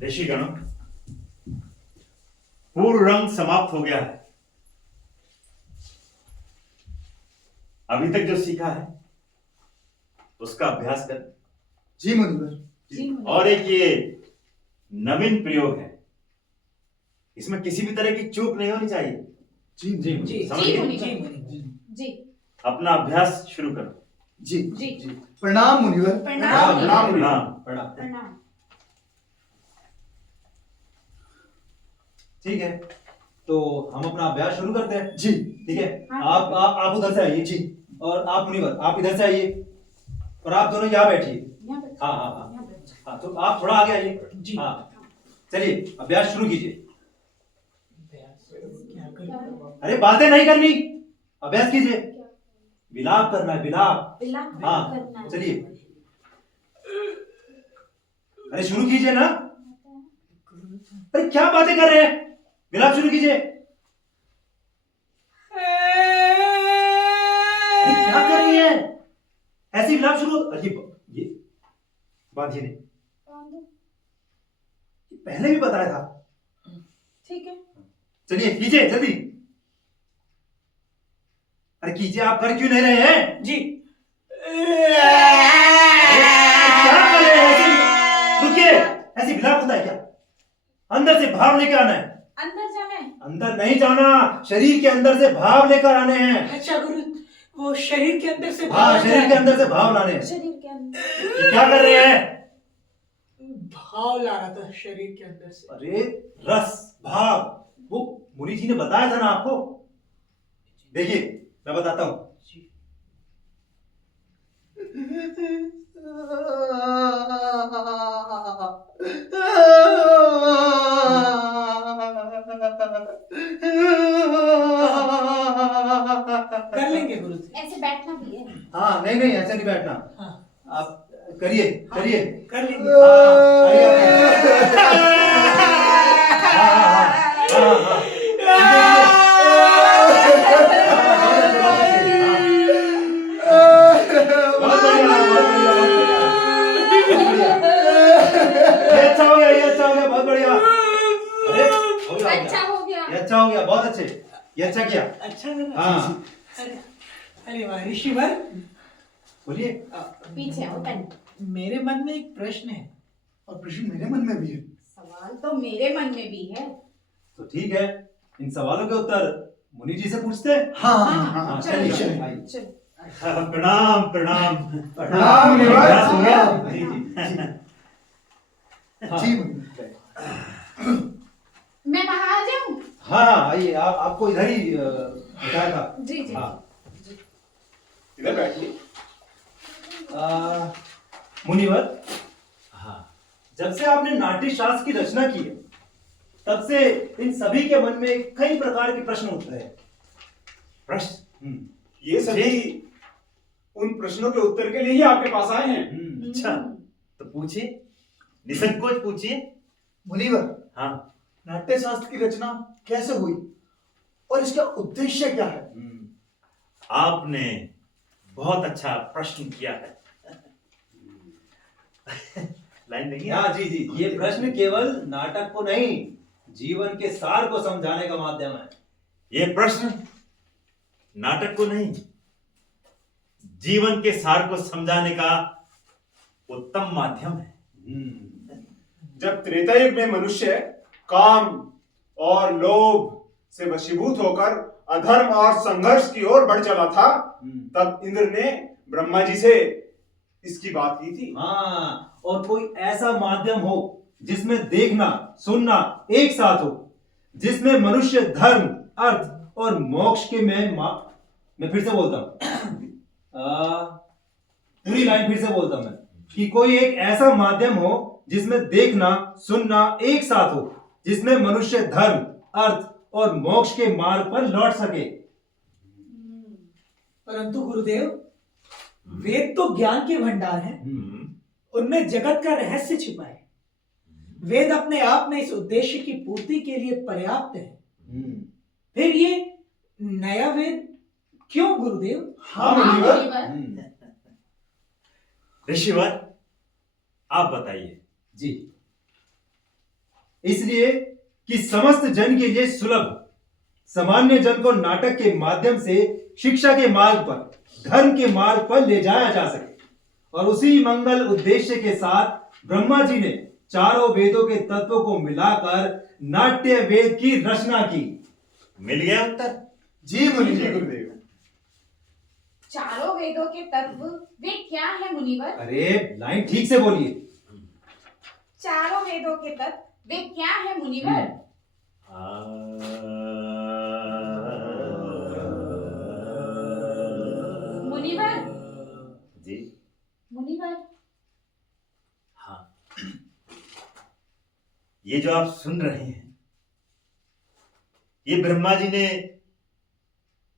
ऋषिगण, पूर्ण रंग समाप्त हो गया है। अभी तक जो सीखा है उसका अभ्यास कर। जी मुनिवर। और एक ये नवीन प्रयोग है, इसमें किसी भी तरह की चूक नहीं होनी चाहिए। जी जी जी समझ जी गए? मुनिवर। जी अपना अभ्यास शुरू करो। जी जी प्रणाम मुनिवर। प्रणाम प्रणाम मुनिवर। प्रणाम। प्रणाम। ठीक है, तो हम अपना अभ्यास शुरू करते हैं। जी ठीक है, हाँ। आप उधर से आइए। जी। और आप मुनिवर, आप इधर से आइए और आप दोनों यहाँ बैठिए। यहाँ बैठो। हाँ हाँ हाँ यहाँ बैठो। हाँ, तो आप थोड़ा आगे आइए। जी। हाँ, चलिए अभ्यास शुरू कीजिए। क्या करें? अरे बातें नहीं करनी, अभ्यास कीजिए। विलाप करना है, विलाप। विलाप हाँ करना है। चलिए, अरे शुरू कीजिए ना। अरे क्या बातें कर रहे हैं, विलाप शुरू कीजिए। अरे क्या कर रही है, ऐसे विलाप शुरू। अरे ये बांधिए नहीं, पहले भी बताया था। ठीक है। चलिए कीजिए जल्दी। अरे कीजिए, आप कर क्यों नहीं रहे हैं? जी क्या कर रहे हैं ऐसे? रुकिए, ऐसे विलाप होता है क्या? अंदर से भाव लेकर आना है। अंदर जाना है। अंदर नहीं जाना, शरीर के अंदर से भाव लेकर आने हैं। अच्छा गुरु, वो शरीर के अंदर से हाँ, शरीर के अंदर से भाव लाने हैं। शरीर के अंदर। ये क्या कर रहे हैं? भाव ला रहा था शरीर के अंदर से। अरे रस भाव, वो मुनि जी ने बताया था ना आपको। देखिए मैं बताता हूं। कर लेंगे गुरु। ऐसे बैठना भी है। हाँ नहीं नहीं, ऐसे नहीं बैठना। हाँ आप करिए, करिए। कर लेंगे। हाँ, आइए, आइए। हाँ, हाँ, हाँ, हाँ, हाँ। बहुत बढ़िया, बहुत बढ़िया, बहुत बढ़िया। ये अच्छा हो गया, ये अच्छा हो गया, बहुत बढ़िया। अरे हो गया, अच्छा हो गया। ये अच्छा हो गया, बहुत अच्छे, ये अच्छा किया। अच्छा करा। हाँ अरे अरे वाह ऋषिवर, बोलिए। पीछे आओ तन। मेरे मन में एक प्रश्न है। और प्रश्न मेरे मन में भी है। सवाल तो मेरे मन में भी है। तो ठीक है, इन सवालों के उत्तर मुनि जी से पूछते हैं। हाँ हाँ, हाँ हाँ चलो, चलिए, चलिए। आइए। चलो। प्रणाम प्रणाम। प्रणाम मुनिवर। अभ्यास हो गया? जी जी। जी मुनिवर। मैं वहां आ जाऊं? हाँ हाँ आइए, आप आपको इधर ही बताया था। जी जी। हाँ इधर बैठिए। मुनिवर, हाँ, जब से आपने नाट्य शास्त्र की रचना की है, तब से इन सभी के मन में कई प्रकार के प्रश्न उठ रहे हैं। प्रश्न? ये सभी उन प्रश्नों के उत्तर के लिए ही आपके पास आए हैं। अच्छा, तो पूछिए, निसंकोच पूछिए। मुनिवर, हाँ। नाट्य शास्त्र की रचना कैसे हुई और इसका उद्देश्य क्या है? आपने बहुत अच्छा प्रश्न किया है। लाइन देंगे? हाँ जी जी, ये प्रश्न केवल नाटक को नहीं, जीवन के सार को समझाने का माध्यम है। ये प्रश्न नाटक को नहीं, जीवन के सार को समझाने का उत्तम माध्यम है। जब त्रेता युग में मनुष्य काम और लोभ से वशीभूत होकर अधर्म और संघर्ष की ओर बढ़ चला था, तब इंद्र ने ब्रह्मा जी से इसकी बात की थी। हाँ, और कोई ऐसा माध्यम हो जिसमें देखना सुनना एक साथ हो, जिसमें मनुष्य धर्म अर्थ और मोक्ष के मैं फिर से बोलता हूं, पूरी लाइन फिर से बोलता हूं मैं, कि कोई एक ऐसा माध्यम हो जिसमें देखना सुनना एक साथ हो, जिसमें मनुष्य धर्म अर्थ और मोक्ष के मार्ग पर लौट सके। परंतु गुरुदेव, वेद तो ज्ञान के भंडार हैं, उनमें जगत का रहस्य छिपा है। वेद अपने आप में इस उद्देश्य की पूर्ति के लिए पर्याप्त है। फिर ये नया वेद क्यों गुरुदेव? हाँ मुनिवर। ऋषिवर, आप बताइए। जी, इसलिए कि समस्त जन के लिए सुलभ, सामान्य जन को नाटक के माध्यम से शिक्षा के मार्ग पर, धर्म के मार्ग पर ले जाया जा सके। और उसी मंगल उद्देश्य के साथ ब्रह्मा जी ने चारों वेदों के तत्वों को मिलाकर नाट्य वेद की रचना की। मिल गया उत्तर? जी मुनि जी जी। गुरुदेव। चारों वेदों के तत्व वे क्या है मुनिवर? अरे लाइन ठीक से बोलिए। चारों वेदों के तत्व वे क्या है मुनिवर? मुनिवर, जी मुनिवर, हाँ, ये जो आप सुन रहे हैं ये ब्रह्मा जी ने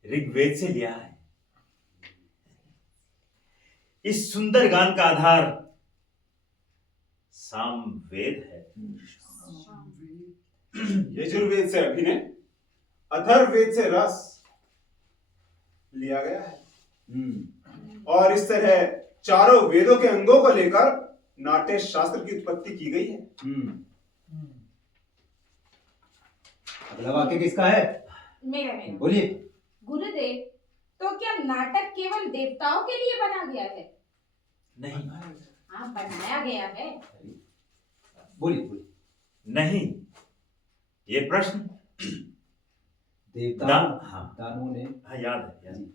ऋग्वेद से लिया है। इस सुंदर गान का आधार सामवेद है। यजुर्वेद से अभिनय, अथर्ववेद से रस लिया गया है और इस तरह चारों वेदों के अंगों को लेकर नाट्य शास्त्र की उत्पत्ति की गई है। अगला वाक्य किसका है? मेरा मेरा। बोलिए। गुरुदेव, तो क्या नाटक केवल देवताओं के लिए बना गया है? नहीं, हाँ, बनाया गया है। बोलिए बोलिए। नहीं, ये प्रश्न देवता हाँ दानवों ने, हाँ याद है, याद है।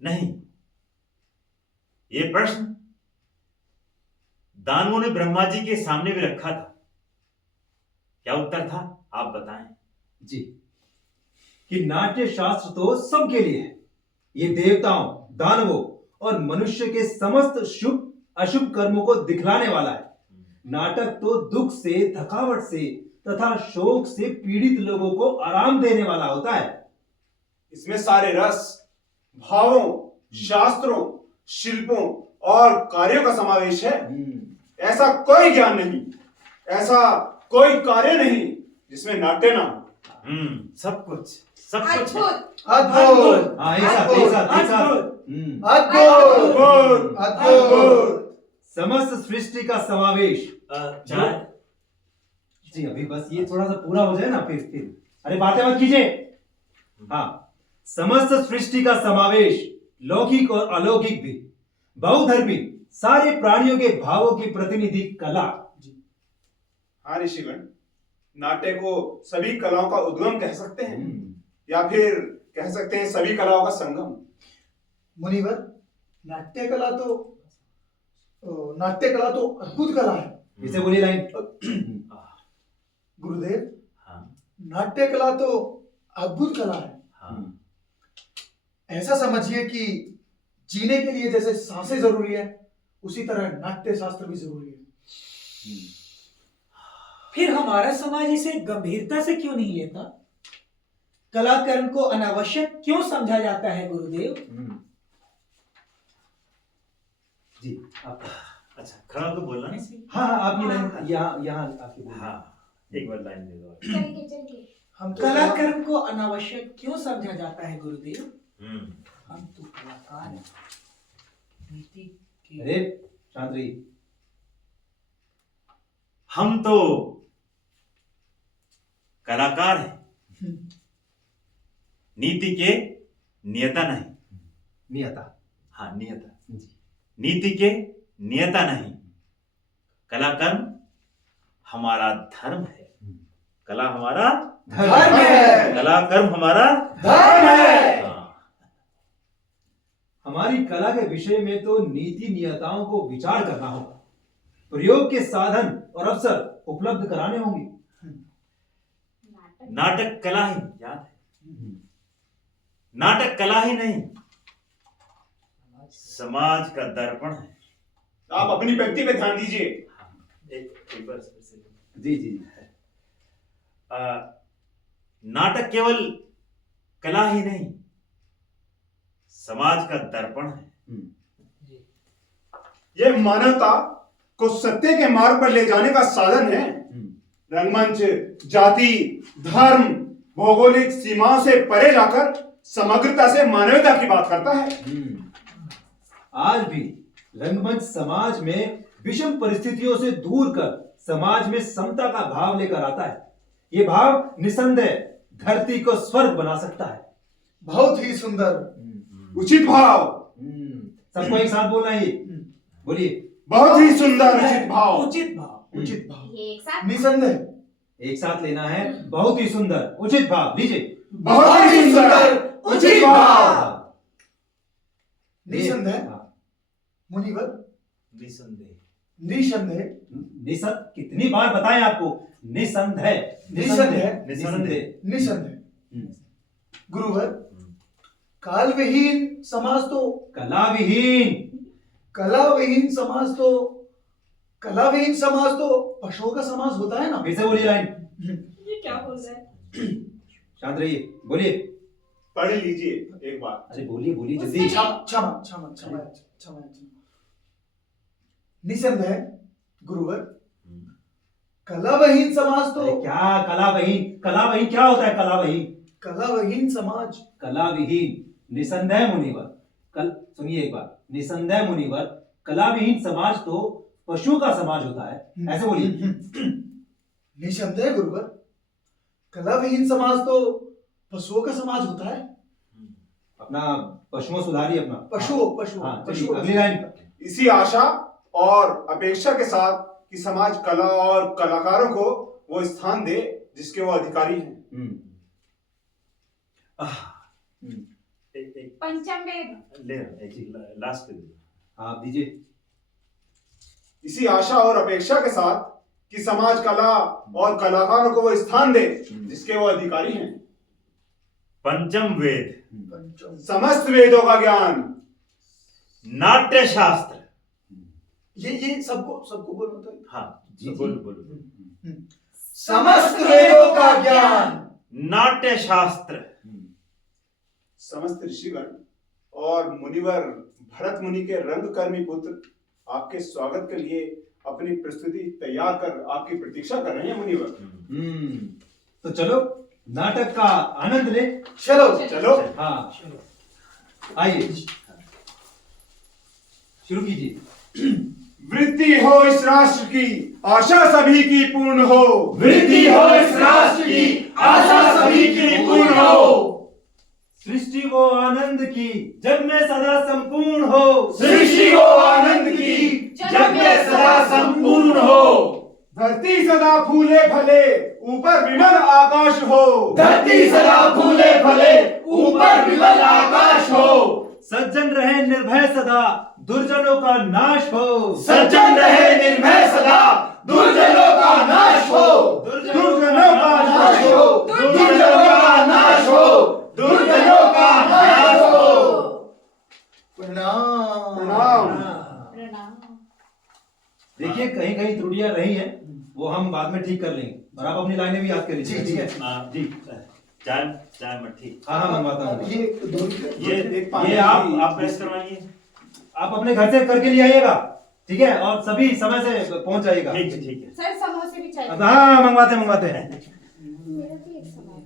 नहीं, ये प्रश्न दानवों ने ब्रह्मा जी के सामने भी रखा था। क्या उत्तर था, आप बताएं। जी, कि नाट्य शास्त्र तो सबके लिए है। ये देवताओं, दानवों और मनुष्य के समस्त शुभ अशुभ कर्मों को दिखलाने वाला है। नाटक तो दुख से, थकावट से तथा शोक से पीड़ित लोगों को आराम देने वाला होता है। इसमें सारे रस, भावों, शास्त्रों, शिल्पों और कार्यों का समावेश है। ऐसा कोई ज्ञान नहीं, ऐसा कोई कार्य नहीं जिसमें नाट्य ना हो। सब कुछ है। अद्भुत, अद्भुत हाँ, एक साथ एक साथ एक साथ। अद्भुत अद्भुत। समस्त सृष्टि का समावेश। चाय। जी, अभी बस ये थोड़ा सा पूरा हो जाए ना, फिर अरे बातें मत कीजिए। हाँ, समस्त सृष्टि का समावेश, लौकिक और अलौकिक भी, बहुधर्मी, सारे प्राणियों के भावों की प्रतिनिधि कला। हाँ ऋषिगण, नाट्य को सभी कलाओं का उद्गम कह सकते हैं या फिर कह सकते हैं सभी कलाओं का संगम। मुनिवर, नाट्य कला तो अद्भुत कला है। इसे बोलिए लाइन। गुरुदेव, हाँ नाट्य कला तो अद्भुत कला है। हाँ ऐसा समझिए कि जीने के लिए जैसे सांसें जरूरी है, उसी तरह नाट्य शास्त्र भी जरूरी है। फिर हमारा समाज इसे गंभीरता से क्यों नहीं लेता? कलाकर्म को अनावश्यक क्यों समझा जाता है गुरुदेव? जी, आप। अच्छा, खड़ा होकर बोलना है। हाँ हाँ, आप ये लाइन यहाँ आपकी बोलिए। हाँ, एक बार लाइन दे दो। चलिए चलिए। हम तो कलाकर्म को अनावश्यक क्यों समझा जाता है गुरुदेव? हम्म हम तो कलाकार हैं। नीति के अरे शांत रहिए। हम तो कलाकार हैं, नीति के नियता नहीं। नियता। हाँ, नियता। जी। नीति के नियता नहीं। कलाकर्म हमारा धर्म है। कला हमारा धर्म है। कलाकर्म हमारा धर्म है। हाँ। हमारी कला के विषय में तो नीति नियताओं को विचार करना होगा, प्रयोग के साधन और अवसर उपलब्ध कराने होंगे। नाटक कला ही, याद है, नाटक कला ही नहीं, समाज का दर्पण है। आप अपनी पंक्ति पे ध्यान दीजिए। एक बार फिर से। जी जी। नाटक केवल कला ही नहीं, समाज का दर्पण है। यह मानवता को सत्य के मार्ग पर ले जाने का साधन है। रंगमंच जाति, धर्म, भौगोलिक सीमाओं से परे जाकर समग्रता से मानवता की बात करता है। आज भी रंगमंच समाज में विषम परिस्थितियों से दूर कर समाज में समता का भाव लेकर आता है। ये भाव निसंदेह धरती को स्वर्ग बना सकता है। बहुत ही सुंदर। उचित भाव। सबको एक साथ बोलना है। बोलिए। बहुत ही सुंदर उचित भाव। उचित भाव। उचित भाव। ये एक साथ निसंदेह। एक साथ लेना है। बहुत ही सुंदर उचित भाव। लीजिए। बहुत ही सुंदर उचित भाव। निसंदेह। हाँ। मुनिवर। निसंदेह। निसंदेह। कितनी बार बताएं आपको? निसंदेह। निसंदेह। निसंदेह। निसंदेह। गुरुवर, काल विहीन समाज तो कला विहीन। कला विहीन समाज तो पशुओं का समाज होता है ना। फिर से बोलिए लाइन। ये क्या बोल रहा है? शांत रहिए। बोलिए। पढ़ लीजिए एक बार। अरे बोलिए बोलिए जल्दी। क्षमा क्षमा क्षमा क्षमा क्षमा क्षमा। निसंदेह गुरुवर, कला विहीन समाज अरे तो क्या कला विहीन? कला विहीन क्या होता है? कला विहीन। कला विहीन समाज। कला विहीन निसंदेह मुनिवर। सुनिए एक बार। निसंदेह मुनिवर, कला विहीन समाज तो पशु का समाज होता है। ऐसे बोलिए। निसंदेह गुरुवर, कला विहीन समाज तो पशुओं का समाज होता है। अपना पशुओं सुधारिए अपना। पशुओं हाँ चलिए अगली लाइन। इसी आशा और अपेक्षा के साथ कि समाज कला और कलाकारों को वो स्थान दे जिसके वो अधिकारी हैं। एक पंचम वेद। ले एक लास्ट दे दो। आप दीजिए। इसी आशा और अपेक्षा के साथ कि समाज कला और कलाकारों को वो स्थान दे जिसके वो अधिकारी हैं। पंचम वेद। समस्त वेदों का ज्ञान। नाट्य शास्त्र। ये सबको बोलना था। हाँ जी, जी। बोलो बोलो। समस्त वेदों का ज्ञान। नाट्य शास्त्र। समस्त ऋषिगण और मुनिवर भरत मुनि के रंगकर्मी पुत्र आपके स्वागत के लिए अपनी प्रस्तुति तैयार कर आपकी प्रतीक्षा कर रहे हैं मुनिवर। तो चलो नाटक का आनंद ले। चलो। हाँ आइए शुरू कीजिए। वृद्धि हो इस राष्ट्र की, आशा सभी की पूर्ण हो। वृद्धि हो इस राष्ट्र की, आशा सभी की पूर्ण हो। सृष्टि को आनंद की, जग में सदा संपूर्ण हो। सृष्टि को आनंद की, जग में सदा संपूर्ण हो। धरती सदा फूले फले, ऊपर विमल आकाश हो। धरती सदा फूले फले, ऊपर विमल आकाश हो। सज्जन रहे निर्भय सदा, दुर्जनों का नाश हो। सज्जन रहे निर्भय सदा, दुर्जनों का नाश हो। दुर्जनों का नाश हो। दुर्जनों का नाश हो। दुर्जनों का नाश हो। प्रणाम। प्रणाम। देखिए कहीं कहीं त्रुटियां रही हैं, वो हम बाद में ठीक कर लेंगे। और आप अपनी लाइनें भी याद कर लीजिए। ठीक है जी चाय चाय मट्ठी। हाँ मंगवाता हूँ। ये आप प्रेस करवाइए। आप अपने घर से करके ले आइएगा। ठीक है और सभी समय से पहुंच जाइएगा। ठीक है ठीक है। सर समोसे भी चाहिए। हाँ मंगवाते हैं। मेरा भी एक समय।